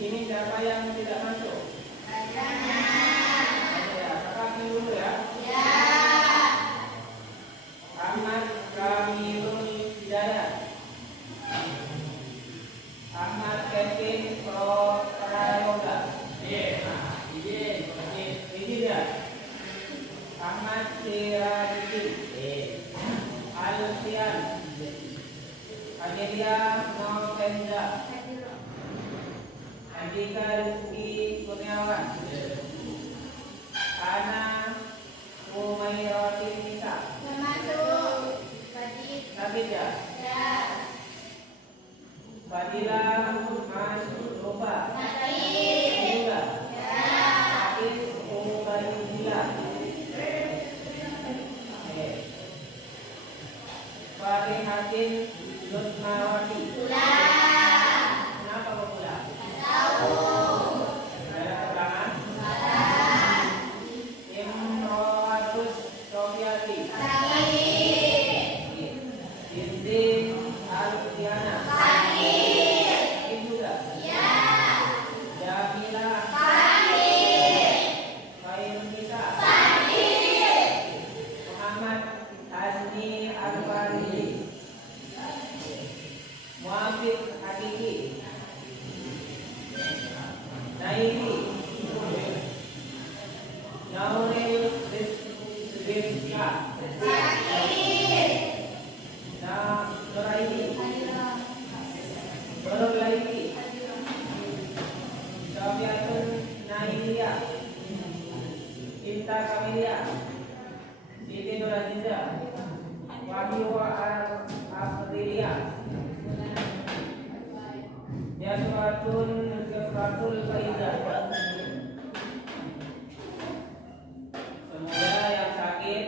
Ini siapa yang tidak masuk? Ya, kakak dulu ya. Ahmad Kamilul Hidayat. Ahmad Kevin Prayoga. Ini dia. Ahmad Sirajudin. Alfian. Amelia Novenda. Andika Rizky Kurniawan. Ana Umairati Nisa. Sabida. Fadila Mas Lupa. Juga. Hafiz Ubaidillah. Farid Hakim Lutmawati. Kenapa kau pulang? Ada keterangan? Imroatus Sofiati. Izin Alfiana. Sakit juga? Jamila. Khairul Nisa. Muhammad Hasni Al-Faridi. Muhammad Hakiki. Nairi. Nauril Rizka. Nuraini. Nurulaini. Sofiatun Nailia. Cinta Kamilia. Siti Nuraziza. Wahyu Al-Afrilia. Yasratun Kefratul Faiza. Semoga yang sakit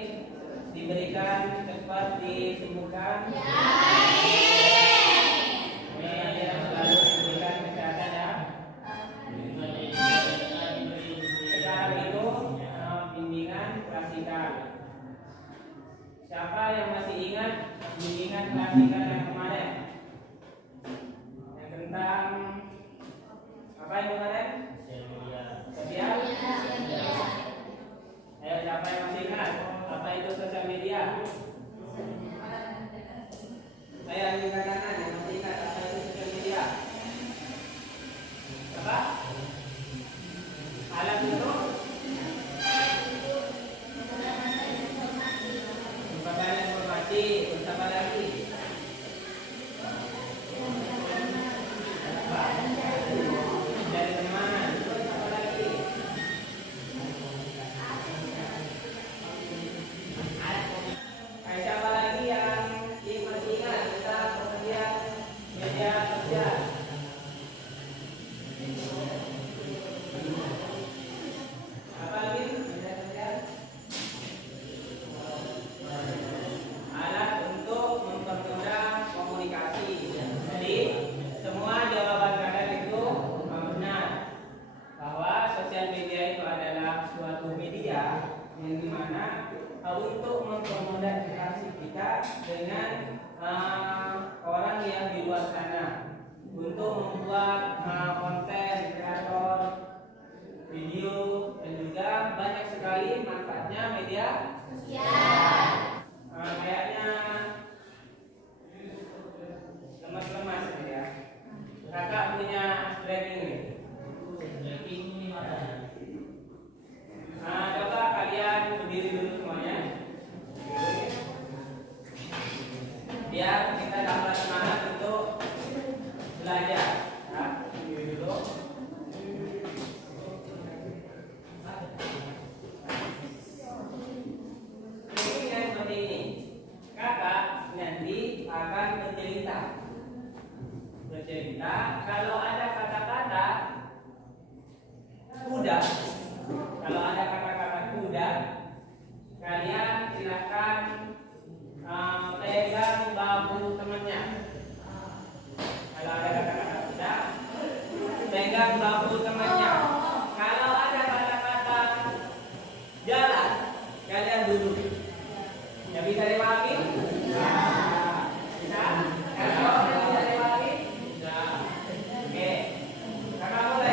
diberikan cepat disembuhkan. Yang selalu diberikan kesehatan ya. Sekarang itu bimbingan klasika. Siapa yang masih ingat bimbingan klasika yang kemarin? Yang tentang apa yang kemarin? Sosial. Ayo, siapa yang masih ingat apa itu sosial media? Saya angkat tangan yang masih ingat apa itu sosial media. Apa? Alat itu? Pemberian informasi. Apa lagi? Dari teman. Apa lagi? Siapa lagi yang masih ingat tentang pengertian media sosial? Apa lagi? Media sosial? Alat untuk mempermudah komunikasi. Jadi semua jawaban kalian itu benar bahwa sosial media itu adalah suatu media yang dimana untuk mempermudah interaksi kita dengan orang yang di luar sana untuk membuat konten kreator video dan juga banyak sekali manfaatnya media sosial. Kayaknya lemas-lemas ya. Kakak punya training nih. Coba kalian berdiri dulu semuanya. Biar kita dapat semangat untuk belajar. Ya, berdiri dulu. Ini yang seperti ini. Kakak nanti akan bercerita kalau ada kata-kata kuda. Kalau ada kata-kata kuda, kalian silakan pegang bahu temannya. Kalau ada kata-kata kuda, pegang bahu temannya. Kalau ada kata-kata jalan, kalian duduk. Ya, bisa dipahami? Bisa. Bisa? Kalau bisa dipahami? Bisa. Oke. Kakak mulai.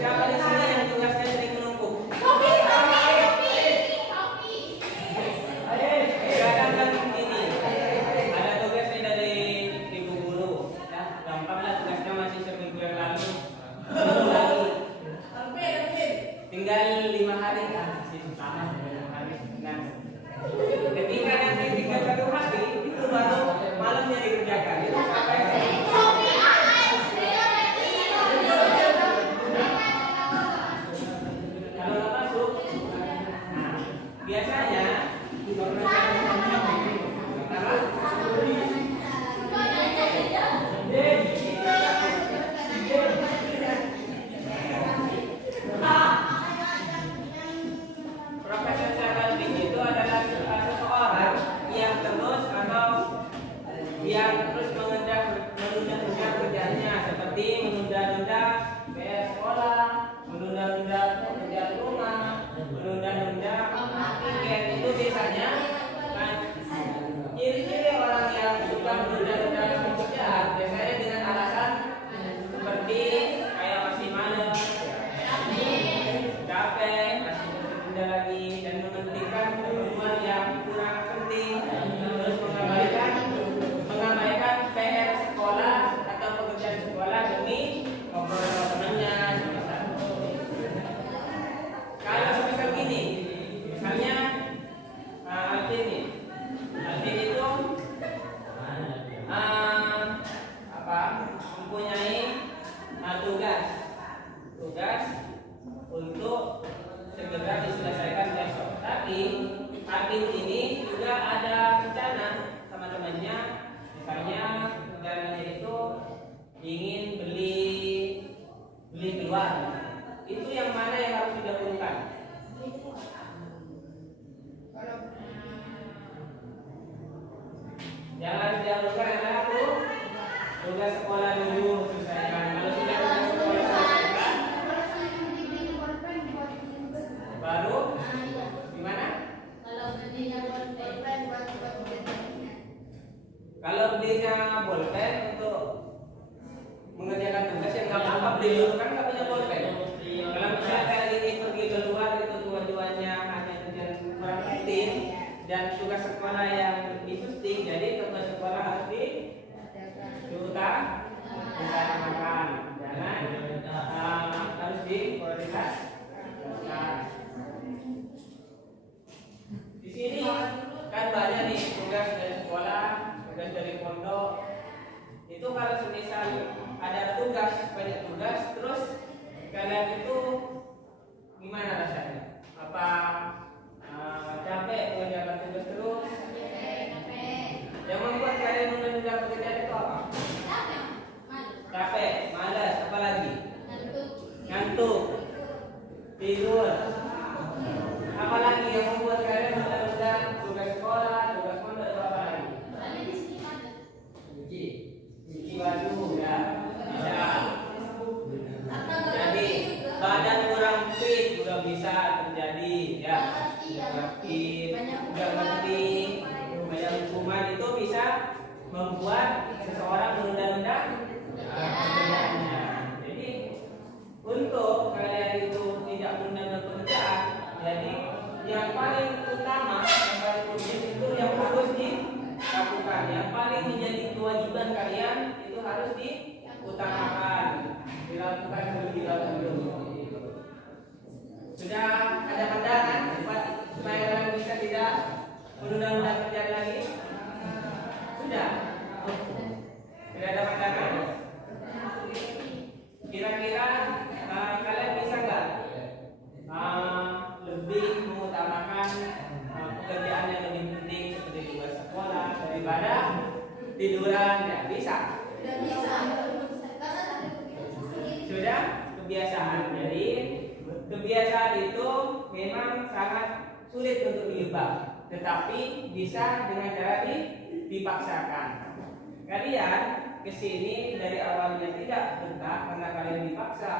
Siapa di sini yang tugasnya sering menumpuk? Kadang kan ini ada tugasnya dari ibu guru, ya gampanglah tugasnya masih seminggu yang lalu, lagi tinggal 5 hari kan, masih sama 5 hari. Nah, ketika nanti tinggal 1 hari itu baru malamnya dikerjakan. Itu apa yang kalau nggak masuk, nah biasanya Profesor Saralbing itu adalah seseorang yang terus atau yang terus menunda-nunda kerjanya, seperti menunda-nunda PR sekolah, menunda-nunda pekerjaan rumah, menunda-nunda tiket. Itu biasanya kan ciri-ciri orang yang suka menunda-nunda pekerjaan biasanya dengan alasan seperti kayak masih malas, capek, masih tertunda lagi, dan mementingkan hubungan yang kurang penting, terus mengabaikan PR sekolah atau pekerjaan sekolah demi ngobrol temannya. Kalau semisal gini, misalnya Alvin nih, Alvin itu mempunyai tugas untuk segera diselesaikan besok. Tapi Alvin ini juga ada rencana sama temannya, misalnya rencananya itu ingin beli keluar. Itu yang mana yang harus didahulukan? Yang harus didahulukan adalah tugas sekolah dulu selesaikan. Kalau sudah tugas sekolah selesaikan, baru gimana? Kalau belinya bolpen untuk mengerjakan tugas yang nggak apa-apa, beli dulu kan nggak punya bolpen. Kalau misalnya kali ini pergi keluar itu tujuannya hanya tujuan kurang penting dan tugas sekolah yang lebih penting, jadi tugas sekolah harus diutamakan, jangan harus diprioritaskan. Di sini kan banyak nih tugas dari sekolah, tugas dari pondok. Itu kalau semisal ada banyak tugas, terus kalian itu gimana rasanya? Apa capek mengerjakan tugas terus? Yang membuat kalian menunda pekerjaan itu apa? Capek, malas, apa lagi? Ngantuk, tidur. Apa lagi yang membuat kalian menunda tugas sekolah, tugas pondok itu apa lagi? Cuci baju, ya. Bisa. Jadi badan kurang fit juga bisa terjadi, ya. Tidak ngerti, banyak hukuman itu bisa membuat seseorang menunda-nunda pekerjaannya. Jadi untuk kalian itu tidak menunda pekerjaan, jadi yang paling utama, yang paling penting itu yang harus dilakukan, yang paling menjadi kewajiban kalian itu harus diutamakan, dilakukan terlebih dahulu. Sudah ada pandangan supaya kalian bisa tidak menunda-nunda pekerjaan lagi? Sudah? Tidak ada pandangan? Kira-kira kalian bisa nggak lebih mengutamakan pekerjaan yang lebih penting seperti tugas sekolah daripada tiduran? Ya bisa. Sudah kebiasaan. Jadi kebiasaan itu memang sangat sulit untuk diubah, tetapi bisa dengan cara dipaksakan. Kalian kesini dari awalnya tidak betah karena kalian dipaksa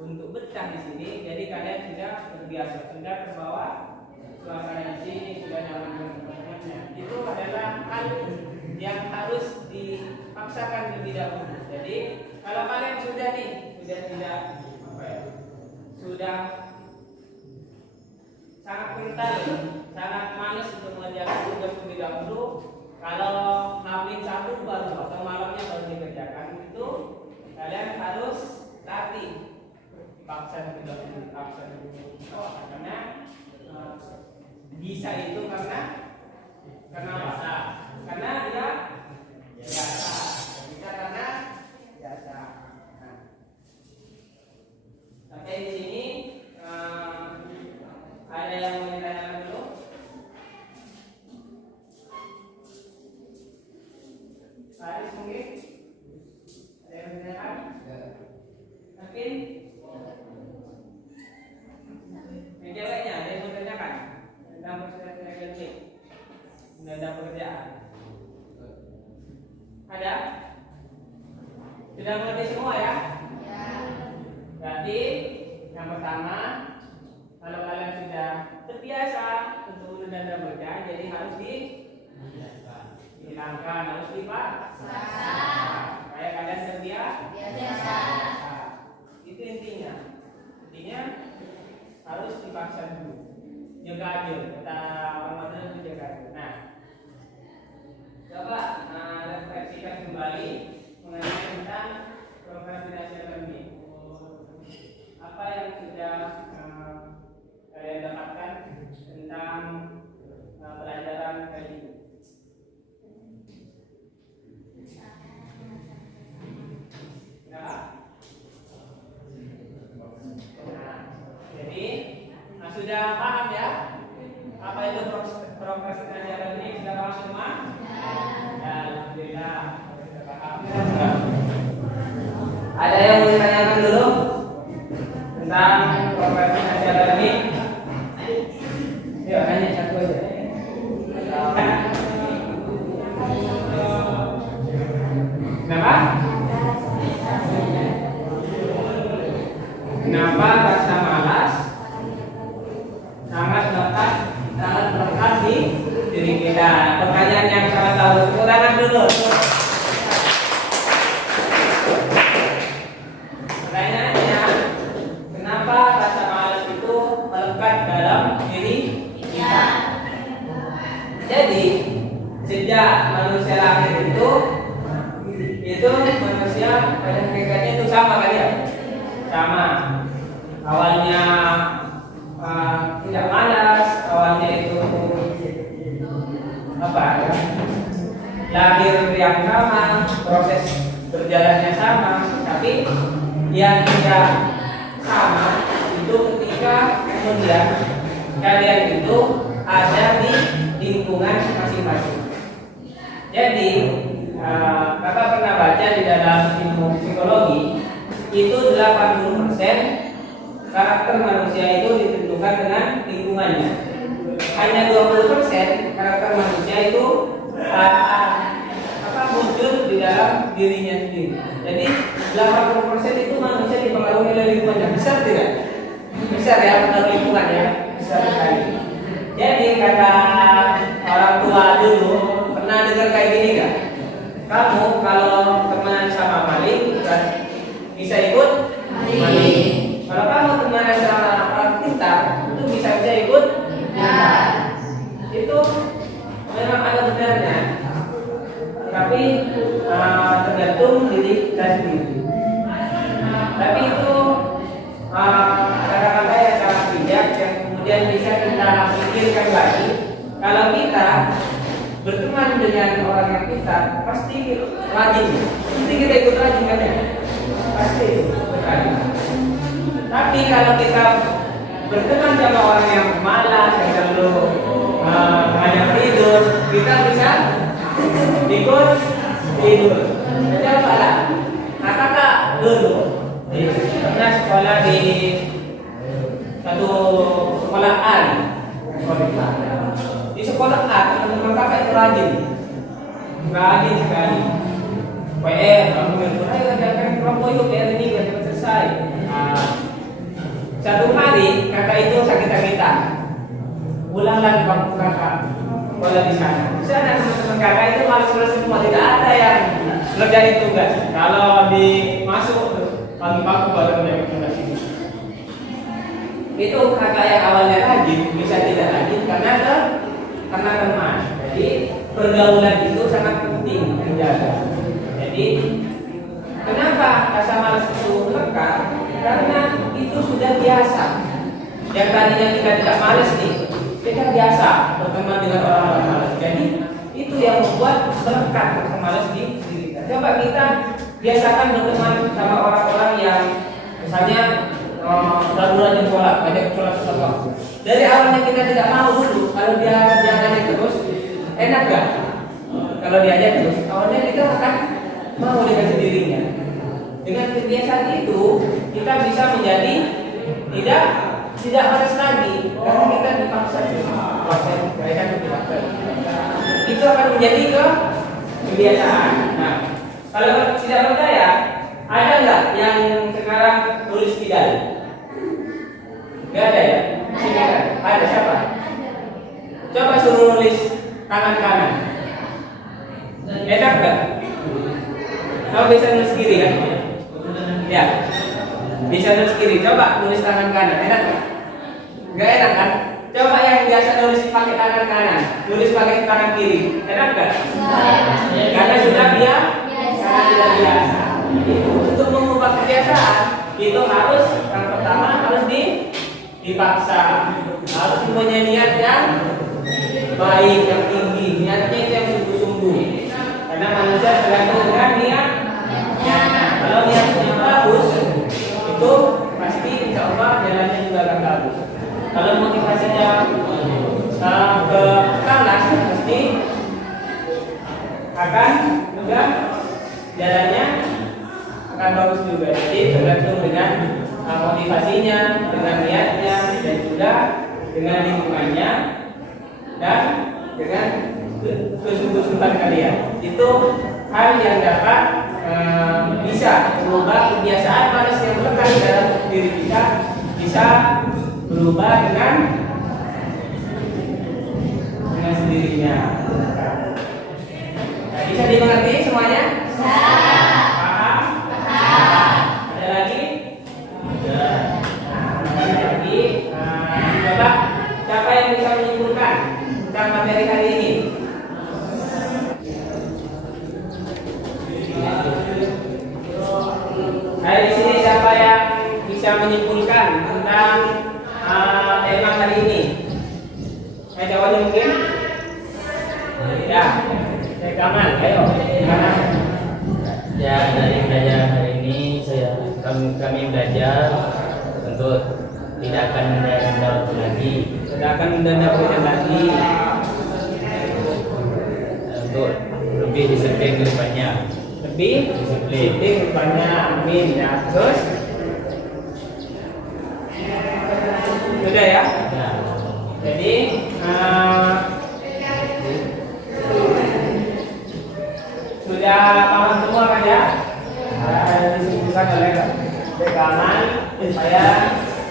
untuk betah di sini, jadi kalian sudah terbiasa, sudah terbawa suasana di sini, sudah nyaman dengan teman-temannya. Itu adalah hal yang harus dipaksakan lebih dahulu. Jadi kalau kalian sudah tidak sudah sangat kental, sangat malas untuk mengerjakan tugas terlebih dahulu. Kalau H-1 baru atau malamnya baru dikerjakan, itu kalian harus latih paksa dulu, karena bisa itu karena apa? Karena dia biasa, bisa karena biasa. Nah, sampai di sini ada yang mau ditanyakan dulu? Haris mungkin? Ada yang ditanyakan? Mungkin? Menjawabnya, ada yang mau ditanyakan? Tentang proses ini? Tentang pekerjaan? Ada? Sudah mengerti semua ya? Ya. Berarti yang pertama, kalau kalian sudah terbiasa untuk menunda dan bekerja, jadi harus dihilangkan, harus dipaksa. Supaya kalian terbiasa. Itu intinya. Intinya harus dipaksa dulu. Jaga aja, kata orang Madura itu jaga aja. Nah, coba refleksikan kembali mengenai tentang prokrastinasi learning. Apa yang sudah kalian dapatkan tentang pelajaran kali ini? Nah, jadi sudah paham ya? Apa itu prokrastinasi learning? Sudah paham semua? Ya, alhamdulillah. Ada yang mau ditanyakan dulu tentang prokrastinasi learning? Yuk, hanya satu aja. Kenapa? Kenapa rasa malas sangat melekat di diri kita? Pertanyaan yang sangat tahu. Ulangan dulu. Pertanyaannya, kenapa rasa malas itu melekat dalam diri kita? Jadi sejak manusia lahir itu manusia pada hakikatnya itu sama kan ya? Sama. Awalnya tidak malas, awalnya itu apa ya? Lahir yang sama, proses berjalannya sama, tapi yang tidak sama itu ketika kemudian kalian itu ada di lingkungan masing-masing. Jadi kakak pernah baca di dalam ilmu psikologi itu 80% karakter manusia itu ditentukan dengan lingkungannya. Hanya 20% karakter manusia itu muncul di dalam dirinya sendiri. Jadi 80% itu manusia dipengaruhi oleh lingkungannya. Besar tidak? Besar ya, pengaruh lingkungan ya, besar sekali. Jadi kata orang tua dulu pernah dengar kayak gini nggak? Kamu kalau teman sama maling bisa ikut maling. Kalau kamu teman sama orang pintar itu bisa ikut pintar. Itu memang ada benarnya. Tapi tergantung diri kita sendiri. Tapi itu kata-kata yang sangat bijak yang kemudian bisa kita pikirkan lagi. Kalau kita berteman dengan orang yang pintar, pasti rajin. Pasti kita ikut rajin kan ya? Pasti rajin. Tapi kalau kita berteman sama orang yang malas, yang selalu hanya tidur, kita bisa ikut tidur. Jadi apa lah? Kakak dulu pernah sekolah di satu sekolah A. Di sekolah A, teman-teman kakak itu rajin sekali. PR, kamu ayo kerjakan kelompok yuk, PR ini biar cepat selesai. Satu hari kakak itu sakit-sakitan, pulanglah ke kampung kakak. Sekolah di sana. Di sana teman-teman kakak itu malas-malas semua, tidak ada yang ngerjain tugas. Kalau dimasuk pagi-pagi baru mulai tugas ini. itu kata yang awalnya rajin bisa tidak rajin karena teman. Jadi pergaulan itu sangat penting menjaga. Jadi kenapa rasa malas itu melekat? Karena itu sudah biasa. Yang tadinya kita tidak malas nih, kita biasa berteman dengan orang malas. Jadi itu yang membuat melekat rasa malas di diri kita. Coba kita biasakan berteman sama orang-orang yang misalnya baru rajin sholat, banyak sholat waktu. Dari awalnya kita tidak mau dulu, kalau dia ajak terus, enak gak? Kalau diajak terus, awalnya kita akan mau dengan sendirinya. Dengan kebiasaan itu, kita bisa menjadi tidak malas lagi, karena kita dipaksa. Itu akan menjadi kebiasaan. Nah, kalau tidak percaya, ada nggak yang sekarang tulis tidak? Nggak ada ya? Ada siapa? Coba suruh nulis tangan kanan. Enak nggak? Kamu bisa nulis kiri kan? Ya, bisa nulis kiri. Coba nulis tangan kanan. Enak nggak? Nggak enak kan? Coba yang biasa nulis pakai tangan kanan, nulis pakai tangan kiri. Enak nggak? Karena sudah tidak biasa. Untuk mengubah kebiasaan itu harus yang pertama harus dipaksa, harus punya niat yang baik, yang tinggi, niatnya itu yang sungguh-sungguh. Karena manusia tergantung dengan niatnya. Kalau niatnya bagus, itu pasti insya Allah jalannya juga akan bagus. Kalau motivasinya ke kanan, pasti akan juga jalannya akan bagus juga. Jadi tergantung dengan motivasinya, dengan niatnya, dan juga dengan lingkungannya dan dengan kesungguh-sungguhan kalian. Itu hal yang dapat bisa berubah kebiasaan malas yang melekat dalam diri kita, bisa berubah dengan sendirinya. Nah, bisa dimengerti semuanya? Coba siapa yang bisa menyimpulkan tentang materi hari ini? Nah, di sini siapa yang bisa menyimpulkan tentang tema hari ini? Saya jawabnya mungkin? Ya, saya Kamal. Ayo, gimana? Ya, dari belajar hari ini kami belajar untuk tidak akan menunda lagi, untuk lebih disiplin ke depannya. Lebih disiplin ke depannya. Amin. Ya, terus sudah ya? Ya. Jadi sudah paham semua kan ya? Disebutkan oleh rekaman supaya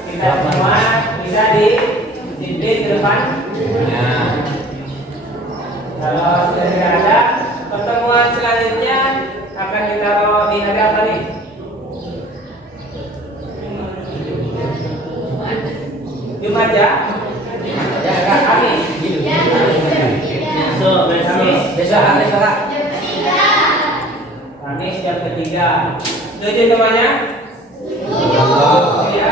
kita semua bisa disiplin ke depan. Ya. Kalau sudah tidak ada, pertemuan selanjutnya akan ditaruh di hari apa nih? Jumat ya? Ya, Kamis. Besok Kamis jam 3. Setuju semuanya? Setuju. Ya.